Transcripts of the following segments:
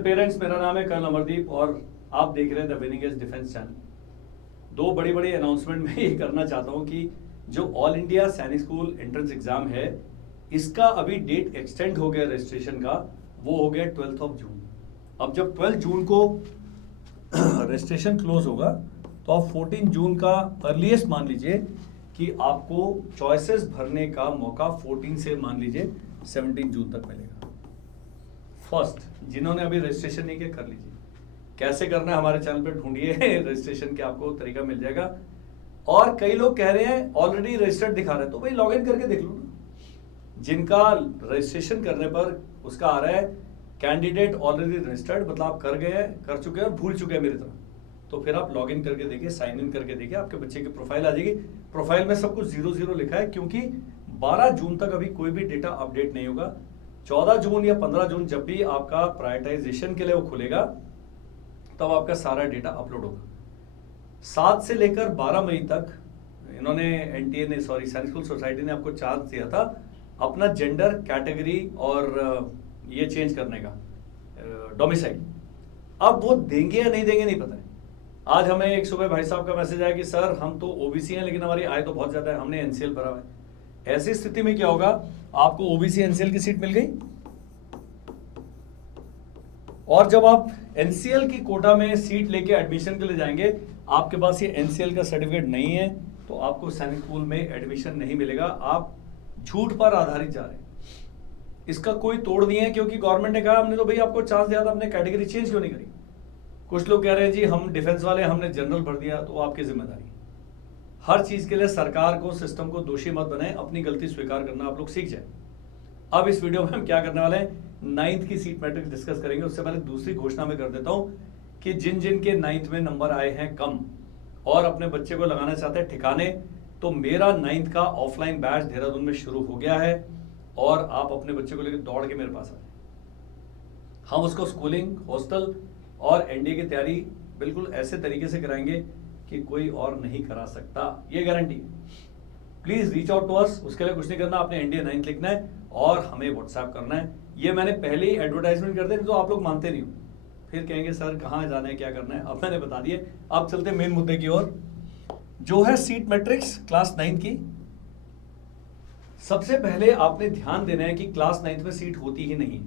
Dear parents, मेरा नाम है कर्नल अमरदीप और आप देख रहे हैं the winning edge defence channel. दो बड़ी बड़ी अनाउंसमेंट मैं ये करना चाहता हूँ कि जो ऑल इंडिया सैनिक स्कूल एंट्रेंस एग्जाम है, इसका अभी डेट एक्सटेंड हो गया रजिस्ट्रेशन का, वो हो गया 12 जून। अब जब 12 जून को रजिस्ट्रेशन क्लोज होगा तो आप 14 जून का अर्लीस्ट मान लीजिए कि आपको चॉइसेस भरने का मौका 14 से मान लीजिए 17 जून तक मिलेगा। फर्स्ट, जिन्होंने अभी रजिस्ट्रेशन नहीं किया कर लीजिए। कैसे करना है हमारे चैनल पे ढूंढिए रजिस्ट्रेशन के आपको तरीका मिल जाएगा। और कई लोग कह रहे हैं ऑलरेडी रजिस्टर्ड दिखा रहे हैं, तो भाई लॉग इन करके देख लो ना। जिनका रजिस्ट्रेशन करने पर उसका आ रहा है कैंडिडेट ऑलरेडी रजिस्टर्ड, मतलब आप कर चुके हैं और भूल चुके हैं मेरी तरह, तो फिर आप लॉग इन करके देखिए, साइन इन करके देखिए, आपके बच्चे की प्रोफाइल आ जाएगी। प्रोफाइल में सब कुछ 0-0 लिखा है, क्योंकि 12 जून तक अभी कोई भी डेटा अपडेट नहीं होगा। 14 जून या 15 जून जब भी आपका प्रायोरिटाइजेशन के लिए वो खुलेगा तब आपका सारा डेटा अपलोड होगा। 7 से लेकर 12 मई तक इन्होंने एनटीए ने सैनिक स्कूल सोसाइटी ने आपको चांस दिया था अपना जेंडर कैटेगरी और ये चेंज करने का डोमिसाइल। अब वो देंगे या नहीं देंगे नहीं पता है। आज हमें एक सुबह भाई साहब का मैसेज आया कि सर हम तो ओबीसी हैं लेकिन हमारी आय तो बहुत ज्यादा है, हमने एनसीएल भरा है। ऐसी स्थिति में क्या होगा, आपको ओबीसी एनसीएल की सीट मिल गई और जब आप एनसीएल की कोटा में सीट लेके एडमिशन के लिए जाएंगे, आपके पास ये एनसीएल का सर्टिफिकेट नहीं है तो आपको सैनिक स्कूल में एडमिशन नहीं मिलेगा। आप झूठ पर आधारित जा रहे हैं, इसका कोई तोड़ नहीं है, क्योंकि गवर्नमेंट ने कहा हमने तो भाई आपको चांस दिया था, हमने कैटेगरी चेंज क्यों नहीं करी। कुछ लोग कह रहे हैं जी हम डिफेंस वाले हमने जनरल भर दिया, तो आपकी जिम्मेदारी। हर चीज के लिए सरकार को, सिस्टम को दोषी मत बनाए, अपनी गलती स्वीकार करना आप लोग सीख जाए। अब इस वीडियो में हम क्या करने वाले हैं, 9th की सीट मैट्रिक्स डिस्कस करेंगे। उससे पहले दूसरी घोषणा में कर देता हूं कि जिन जिन के 9th में नंबर आए हैं कम और अपने बच्चे को लगाना चाहते हैं ठिकाने, तो मेरा 9th का ऑफलाइन बैच देहरादून में शुरू हो गया है और आप अपने बच्चे को लेकर दौड़ के मेरे पास आ जाए। हम उसको स्कूलिंग, हॉस्टल और एनडीए की तैयारी बिल्कुल ऐसे तरीके से कराएंगे कि कोई और नहीं करा सकता, ये guarantee. Please reach out to us. उसके लिए कुछ नहीं करना, आपने एनडीए 9th लिखना है और हमें व्हाट्सएप करना है। ये मैंने पहले ही एडवर्टाइजमेंट कर दिया, तो आप लोग मानते नहीं हो, फिर कहेंगे सर कहाँ जाना है, क्या करना है। अब मैंने बता दिए। अब चलते मेन मुद्दे की ओर, जो है सीट मैट्रिक्स क्लास 9th की। सबसे पहले आपने ध्यान देना है कि क्लास 9th में सीट होती ही नहीं।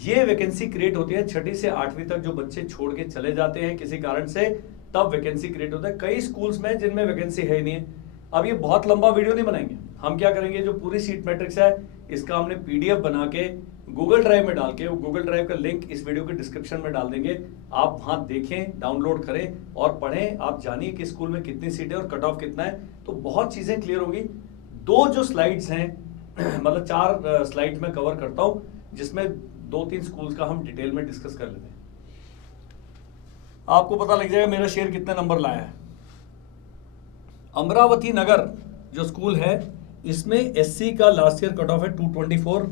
ये वैकेंसी क्रिएट होती है 6ठी से 8वीं तक, जो बच्चे छोड़ के चले जाते हैं किसी कारण से, तब वैकेंसी क्रिएट होता है। कई स्कूल्स में जिनमें वैकेंसी है ही नहीं है। अब ये बहुत लंबा वीडियो नहीं बनाएंगे, हम क्या करेंगे, जो पूरी सीट मैट्रिक्स है इसका हमने पीडीएफ बना के गूगल ड्राइव में डाल के, वो गूगल ड्राइव का लिंक इस वीडियो के डिस्क्रिप्शन में डाल देंगे। आप वहां देखें, डाउनलोड करें और पढ़ें। आप जानिए कि स्कूल में कितनी सीटें और कट ऑफ कितना है, तो बहुत चीजें क्लियर होगी। दो जो स्लाइड्स हैं मतलब 4 स्लाइड में कवर करता हूं, जिसमें 2-3 स्कूल्स का हम डिटेल में डिस्कस कर लेते हैं। आपको पता लग जाएगा मेरा शेयर कितने नंबर लाया है। अमरावती नगर जो स्कूल है, इसमें एससी का लास्ट ईयर कट ऑफ है 224,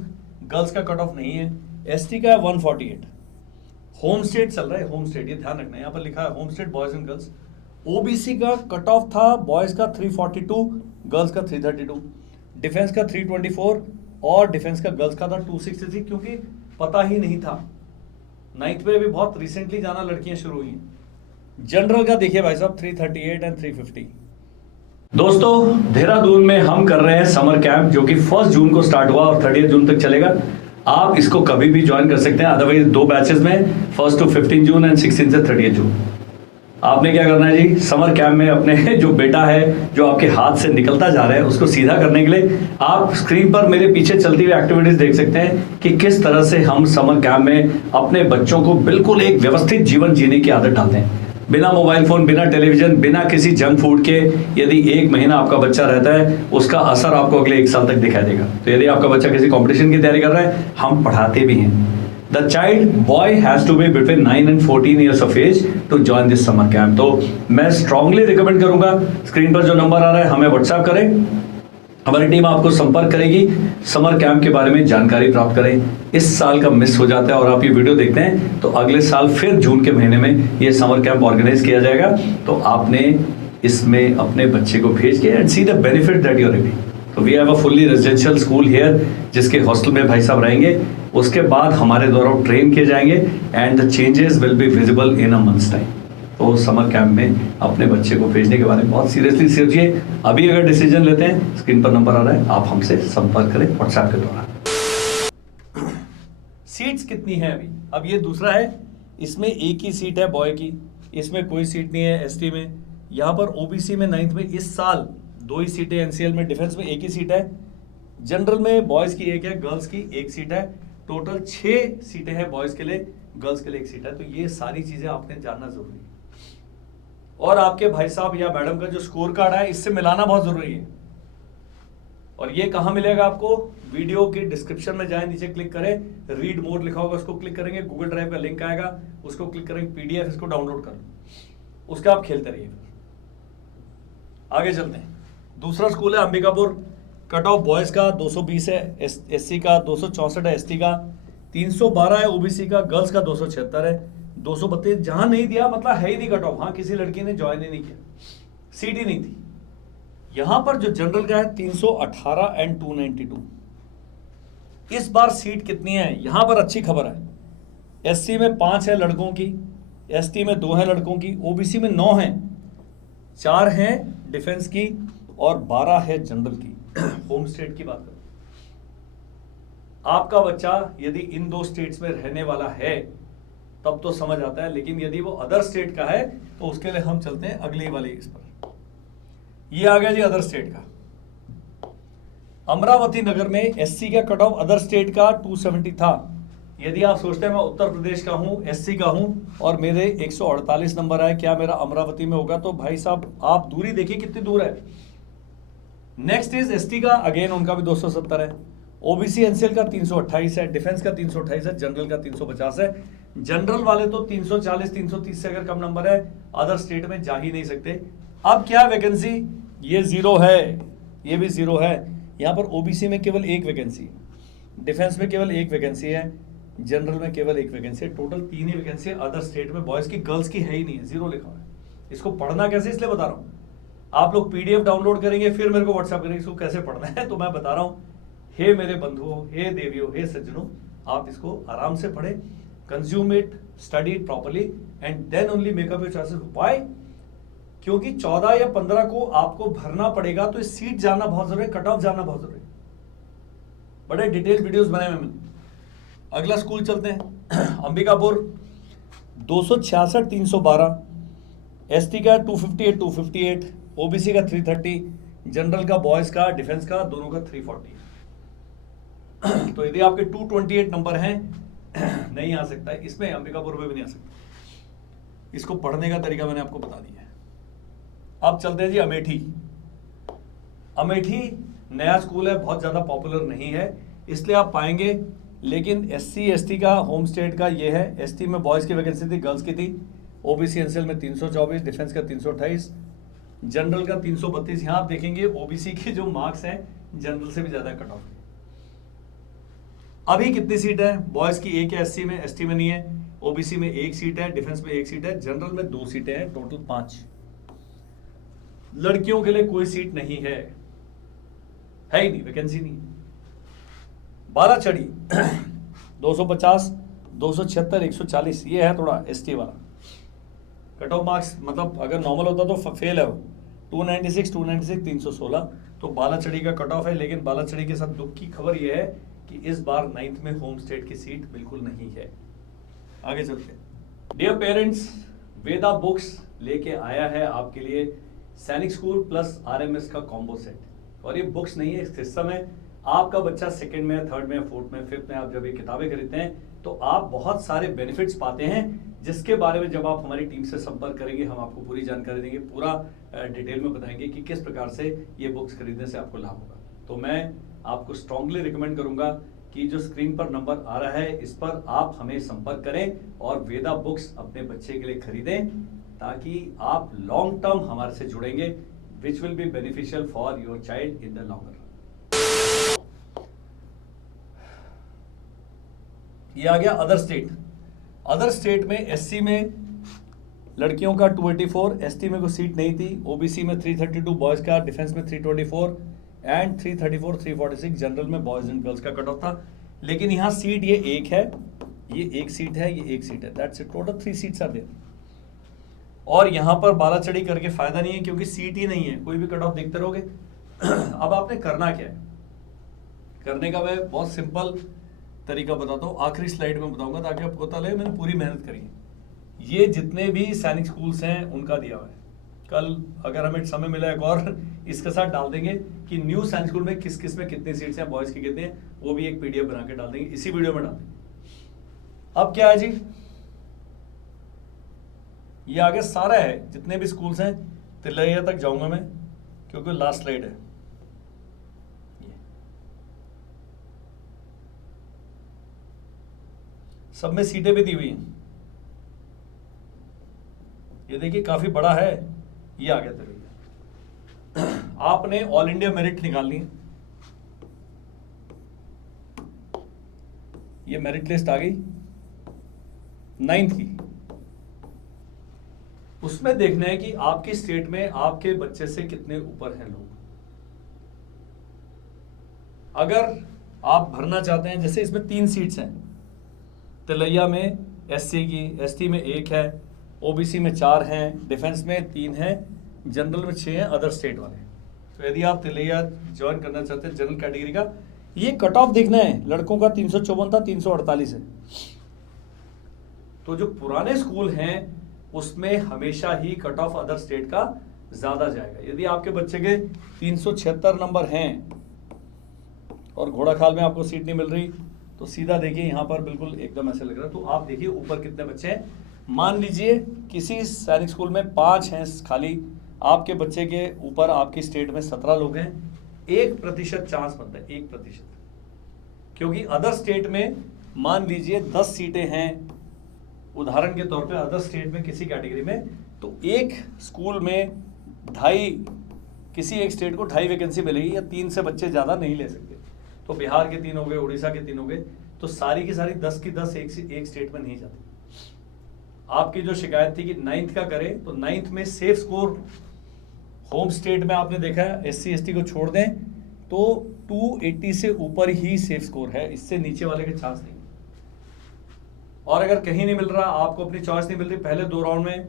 गर्ल्स का कट ऑफ नहीं है। एसटी का है 148। होम स्टेट चल रहा है, होम स्टेट, ये ध्यान रखना है, यहाँ पर लिखा है home state boys and girls. OBC का कट ऑफ था बॉयज का 342, गर्ल्स का 332, डिफेंस का 324 और डिफेंस का गर्ल्स का था 263, क्योंकि पता ही नहीं था। 9th में भी बहुत रिसेंटली जाना लड़कियां शुरू हुई हैं। जनरल का देखिए भाई साहब 338 एंड 350। दोस्तों, देहरादून में हम कर रहे हैं समर कैंप, जो कि 1 जून को स्टार्ट हुआ और 30 जून तक चलेगा। आप इसको कभी भी ज्वाइन कर सकते हैं, अदरवाइज 2 बैचेस में, 1 to 15 जून एंड 16 से 30 जून। आपने क्या करना है जी, समर कैंप में अपने जो बेटा है जो आपके हाथ से निकलता जा रहा है उसको सीधा करने के लिए आप स्क्रीन पर मेरे पीछे चलती हुई एक्टिविटीज देख सकते हैं कि किस तरह से हम समर कैंप में अपने बच्चों को बिल्कुल एक व्यवस्थित जीवन जीने की आदत डालते हैं, बिना मोबाइल फोन, बिना टेलीविजन, बिना किसी जंक फूड के। यदि 1 महीना आपका बच्चा रहता है, उसका असर आपको अगले 1 साल तक दिखाई देगा। तो यदि आपका बच्चा किसी कंपटीशन की तैयारी कर रहा है, हम पढ़ाते भी हैं। The child boy has to be between 9 and 14 years of age to join this summer camp। तो मैं स्ट्रांगली रिकमेंड करूंगा, स्क्रीन पर जो नंबर आ रहा है हमें व्हाट्सएप करें, हमारी टीम आपको संपर्क करेगी, समर कैंप के बारे में जानकारी प्राप्त करें। इस साल का मिस हो जाता है और आप ये वीडियो देखते हैं तो अगले साल फिर जून के महीने में ये समर कैंप ऑर्गेनाइज किया जाएगा। तो आपने इसमें अपने बच्चे को भेज के and see the benefit that you are receiving. तो we have a fully residential school here, जिसके हॉस्टल में भाई साहब रहेंगे। उसके बाद हमारे द्वारा ट्रेन किए जाएंगे and the changes will be visible in a months time. तो समर कैंप में अपने बच्चे को भेजने के बारे में बहुत सीरियसली सोचिए। अभी अगर डिसीजन लेते हैं, स्क्रीन पर नंबर आ रहा है, आप हमसे संपर्क करें व्हाट्सएप के द्वारा। सीट्स कितनी हैं अभी? अब ये दूसरा है, इसमें एक ही सीट है बॉय की, इसमें कोई सीट नहीं है एसटी में। यहाँ पर ओबीसी में 9th में इस साल 2 ही सीटें, एनसीएल में डिफेंस में 1 ही सीट है, जनरल में बॉयज की 1 है, गर्ल्स की 1 सीट है। टोटल 6 सीटें हैं बॉयज के लिए, गर्ल्स के लिए 1 सीट है। तो ये सारी चीजें आपने जानना जरूरी है। और आपके भाई साहब या मैडम का जो स्कोर कार्ड है, इससे मिलाना बहुत जरूरी है। और ये कहां मिलेगा आपको? वीडियो के डिस्क्रिप्शन में जाएं, नीचे क्लिक करें, रीड मोर लिखा होगा, उसको क्लिक करेंगे, गूगल ड्राइव का लिंक आएगा, उसको क्लिक करेंगे, पीडीएफ इसको डाउनलोड कर लो, उसका आप खेलते रहिए। आगे चलते हैं। दूसरा स्कूल है अंबिकापुर। कट ऑफ बॉयज का 220 है, एससी का 264 है, एसटी का 312 है, ओबीसी का, गर्ल्स का 276 है, 232 जहां नहीं दिया मतलब है ही नहीं कट ऑफ। हाँ, किसी लड़की ने ज्वाइन ही नहीं किया, सीट ही नहीं थी। यहां पर जो जनरल का है 318 एंड 292। इस बार सीट कितनी है यहां पर अच्छी खबर है। एससी में 5 है लड़कों की, एसटी में 2 है लड़कों की, ओबीसी में 9 है, 4 हैं डिफेंस की और 12 है जनरल की। होम स्टेट की बात करो, आपका बच्चा यदि इन 2 स्टेट्स में रहने वाला है तब तो समझ आता है, लेकिन यदि वो अदर स्टेट का है तो उसके लिए हम चलते हैं अगली वाली इस पर। ये आ गया जी अदर स्टेट का। अमरावती नगर में एससी का कट ऑफ अदर स्टेट का 270 था। यदि आप सोचते हैं मैं उत्तर प्रदेश का हूं, एससी का हूं और मेरे 148 नंबर आए, क्या मेरा अमरावती में होगा? तो भाई साहब आप दूरी देखिए कितनी दूर है। नेक्स्ट इज एसटी का, अगेन उनका भी 270 है, ओबीसी एनसीएल का 328 है, डिफेंस का 328 है, जनरल का 350 है। जनरल वाले तो 340 330 से अगर कम नंबर है अदर स्टेट में जा ही नहीं सकते। अब क्या वैकेंसी? ये 0 है, ये भी 0 है। यहां पर ओबीसी में केवल 1 वैकेंसी है, डिफेंस में केवल 1 वैकेंसी है, जनरल में केवल 1 वैकेंसी है। टोटल 3 ही वैकेंसी है अदर स्टेट में। बॉयज की, गर्ल्स की है ही नहीं है, 0 लिखा हुआ है। इसको पढ़ना कैसे इसलिए बता रहा हूं। आप लोग पीडीएफ डाउनलोड करेंगे फिर मेरे को व्हाट्सएप करेंगे इसको कैसे पढ़ना है, तो मैं बता रहा हूं। हे मेरे बंधुओं, हे देवियों, हे सज्जनों, आप इसको आराम से पढ़े, consume it, study it properly and then only make up your choices. Why? क्योंकि 14 या 15 को आपको भरना पड़ेगा, तो इस सीट जानना बहुत जरूरी है, कट ऑफ जानना बहुत जरूरी है। बड़े डिटेल वीडियोस बनाए हुए मैंने। अगला स्कूल चलते हैं। अंबिकापुर 266 312, एसटी का 258 258, ओबीसी का 330, जनरल का, बॉयज का, डिफेंस का, दोनों का 340। तो यदि आपके 228 नंबर हैं नहीं आ सकता है इसमें, अंबिकापुर में भी नहीं आ सकता। इसको पढ़ने का तरीका मैंने आपको बता दिया है। अब चलते हैं जी अमेठी। अमेठी नया स्कूल है, बहुत ज्यादा पॉपुलर नहीं है इसलिए आप पाएंगे, लेकिन एससी एसटी का होम स्टेट का ये है। एसटी में बॉयज की वैकेंसी थी, गर्ल्स की थी, ओबीसी एनसीएल में 324, डिफेंस का 328, जनरल का 332। यहां आप देखेंगे ओबीसी की जो मार्क्स हैं जनरल से भी ज्यादा कट ऑफ है। अभी कितनी सीट है? बॉयज की 1 है एससी में, एसटी में नहीं है, ओबीसी में 1 सीट है, डिफेंस में 1 सीट है, जनरल में 2 सीटें हैं, टोटल 5। लड़कियों के लिए कोई सीट नहीं है ही नहीं, वैकेंसी नहीं। बालाचड़ी 250 276 140, ये है थोड़ा एसटी वाला। कट ऑफ मार्क्स मतलब अगर नॉर्मल होता तो फेल है वो, 296 296 316। तो बालाचड़ी का कट ऑफ है, लेकिन बालाचड़ी के साथ दुख की खबर यह है कि इस बार 9th में होम स्टेट की सीट बिल्कुल नहीं है। आगे चलते हैं। डियर पेरेंट्स, वेदा बुक्स लेके आया है आपके लिए सैनिक स्कूल प्लस आरएमएस का कॉम्बो सेट। और ये बुक्स नहीं है, सिस्टम है। आपका बच्चा 2nd में, 3rd में, 4th में, 5th में आप जब ये किताबें खरीदते हैं तो आप बहुत सारे बेनिफिट्स पाते हैं, जिसके बारे में जब आप हमारी टीम से संपर्क करेंगे हम आपको पूरी जानकारी देंगे, पूरा डिटेल में बताएंगे कि किस प्रकार से ये बुक्स खरीदने से आपको लाभ होगा। तो मैं आपको स्ट्रांगली रिकमेंड करूंगा कि जो स्क्रीन पर नंबर आ रहा है इस पर आप हमें संपर्क करें और वेदा बुक्स अपने बच्चे के लिए खरीदें, ताकि आप लॉन्ग टर्म हमारे से जुड़ेंगे, which will be beneficial for your child in the longer run. ये आ गया अदर स्टेट। अदर स्टेट में एससी में लड़कियों का 284, एसटी में कोई सीट नहीं थी, ओबीसी में 332, बॉयज का, डिफेंस में 324, एंड 334 346 जनरल में बॉयज एंड गर्ल्स का कट ऑफ था। लेकिन यहाँ सीट ये एक है, ये एक सीट है, ये एक सीट है, that's it, total 3 seats are there. और यहाँ पर बाला चढ़ी करके फायदा नहीं है क्योंकि सीट ही नहीं है, कोई भी कट ऑफ देखते रहोगे। अब आपने करना क्या है, करने का मैं बहुत सिंपल तरीका बताता हूँ, आखिरी स्लाइड में बताऊंगा ताकि आपको पता लगे मैंने पूरी मेहनत करी है। ये जितने भी सैनिक स्कूल्स हैं उनका दिया हुआ है। कल अगर हमें समय मिला एक और इसके साथ डाल देंगे कि न्यू सैनिक स्कूल में किस किस में कितनी सीट्स हैं, बॉयज की कितनी हैं, वो भी एक पीडीएफ बना के डाल देंगे, इसी वीडियो में डाल देंगे। अब क्या है जी, ये आगे सारा है जितने भी स्कूल्स हैं, तिलैया तक जाऊंगा मैं क्योंकि लास्ट स्लाइड है। सब में सीटें भी दी हुई हैं, ये देखिए काफी बड़ा है। ये आ गया तिलैया। आपने ऑल इंडिया मेरिट निकालनी है, ये मेरिट लिस्ट आ गई 9th की। उसमें देखना है कि आपकी स्टेट में आपके बच्चे से कितने ऊपर हैं लोग। अगर आप भरना चाहते हैं, जैसे इसमें 3 सीट्स हैं, तिलैया में एससी की, एसटी में 1 है, ओबीसी में 4 हैं, डिफेंस में 3 हैं, जनरल में 6 हैं, अदर स्टेट वाले। तो यदि आप तिलैया ज्वाइन करना चाहते हैं जनरल कैटेगरी का, ये कट ऑफ देखना है, लड़कों का 354 था, 348 है। तो जो पुराने स्कूल हैं उसमें हमेशा ही कट ऑफ अदर स्टेट का ज्यादा जाएगा। यदि आपके बच्चे के 376 नंबर हैं और घोड़ाखाल में आपको सीट नहीं मिल रही, तो सीधा देखिए यहाँ पर बिल्कुल एकदम ऐसे लग रहा है। तो आप देखिए ऊपर कितने बच्चे हैं। मान लीजिए किसी सैनिक स्कूल में 5 हैं खाली, आपके बच्चे के ऊपर आपकी स्टेट में 17 लोग हैं, 1% चांस बनता है, 1%। क्योंकि अदर स्टेट में मान लीजिए 10 सीटें हैं, उदाहरण के तौर पे अदर स्टेट में किसी कैटेगरी में, तो एक स्कूल में 2.5, किसी एक स्टेट को 2.5 वैकेंसी मिलेगी, या 3 से बच्चे ज़्यादा नहीं ले सकते। तो बिहार के 3 हो गए, उड़ीसा के 3 हो गए, तो सारी की सारी 10 की 10 एक स्टेट में नहीं जाती। आपकी जो शिकायत थी कि 9th का करें, तो 9th में सेफ स्कोर होम स्टेट में आपने देखा है, SC ST को छोड़ दें तो 280 से ऊपर ही सेफ स्कोर है, इससे नीचे वाले के चांस नहीं। और अगर कहीं नहीं मिल रहा, आपको अपनी चॉइस नहीं मिल रही, पहले 2 राउंड में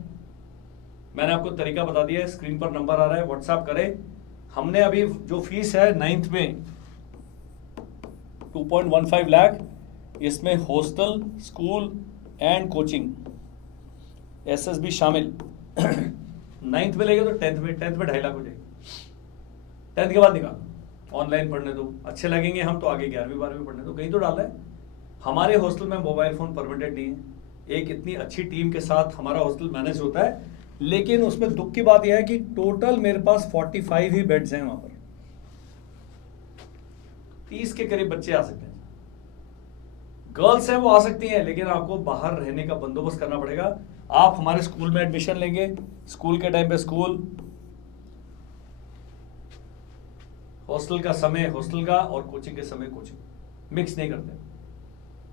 मैंने आपको तरीका बता दिया है, स्क्रीन पर नंबर आ रहा है, व्हाट्सएप करें। हमने अभी जो फीस है 9th में 2.15 लाख, इसमें hostel, school and coaching, SSB शामिल। 9th में लेंगे तो 10th में 2.5 लाख हो जाएगी। 10th के बाद निकालो, ऑनलाइन पढ़ने दो, अच्छे लगेंगे हम तो आगे 11वीं 12वीं पढ़ने दो, कहीं तो डाला है। हमारे हॉस्टल में मोबाइल फोन परमिटेड नहीं है। एक इतनी अच्छी टीम के साथ हमारा हॉस्टल मैनेज होता है, लेकिन उसमें दुख की बात यह है कि टोटल मेरे पास 45 ही बेड्स हैं, वहां पर 30 के करीब बच्चे आ सकते हैं। गर्ल्स हैं वो आ सकती हैं, लेकिन आपको बाहर रहने का बंदोबस्त करना पड़ेगा। आप हमारे स्कूल में एडमिशन लेंगे, स्कूल के टाइम पे स्कूल, हॉस्टल का समय हॉस्टल का और कोचिंग के समय कोचिंग, मिक्स नहीं करते।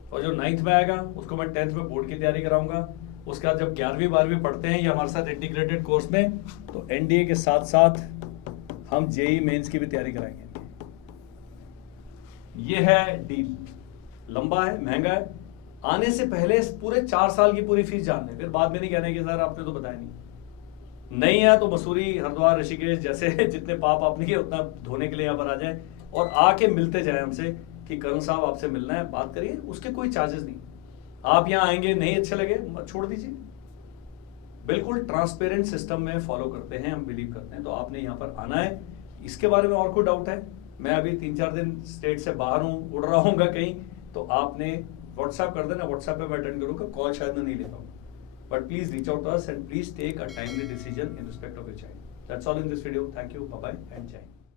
और जो 9th में आएगा उसको मैं 10th में बोर्ड की तैयारी कराऊंगा। उसके बाद जब 11वीं 12वीं पढ़ते हैं ये हमारे साथ इंटीग्रेटेड कोर्स में, तो एनडीए के साथ साथ हम जेई मेंस की भी तैयारी कराएंगे। ये है डील, लंबा है, महंगा है। आने से पहले पूरे 4 साल की पूरी फीस जान लें, फिर बाद में नहीं कहना कि सर आपने तो बताया नहीं है। तो मसूरी, हरिद्वार, ऋषिकेश जैसे जितने पाप आपने किए उतना धोने के लिए यहाँ पर आ जाए और आके मिलते जाए हमसे कि करण साहब आपसे मिलना है, बात करिए, उसके कोई चार्जेस नहीं। आप यहाँ आएंगे, नहीं अच्छे लगे छोड़ दीजिए। बिल्कुल ट्रांसपेरेंट सिस्टम में फॉलो करते हैं, हम बिलीव करते हैं। तो आपने यहाँ पर आना है। इसके बारे में और कोई डाउट है? मैं अभी 3-4 दिन स्टेट से बाहर हूँ, उड़ रहा हूँ कहीं, तो आपने व्हाट्सएप कर देना, व्हाट्सएप पे मैं अटेंड करूँगा, कॉल शायद मैं नहीं ले पाऊंगा, but please reach out to us and please take a timely decision in respect of your child. That's all in this video. Thank you, bye bye and जय हिंद।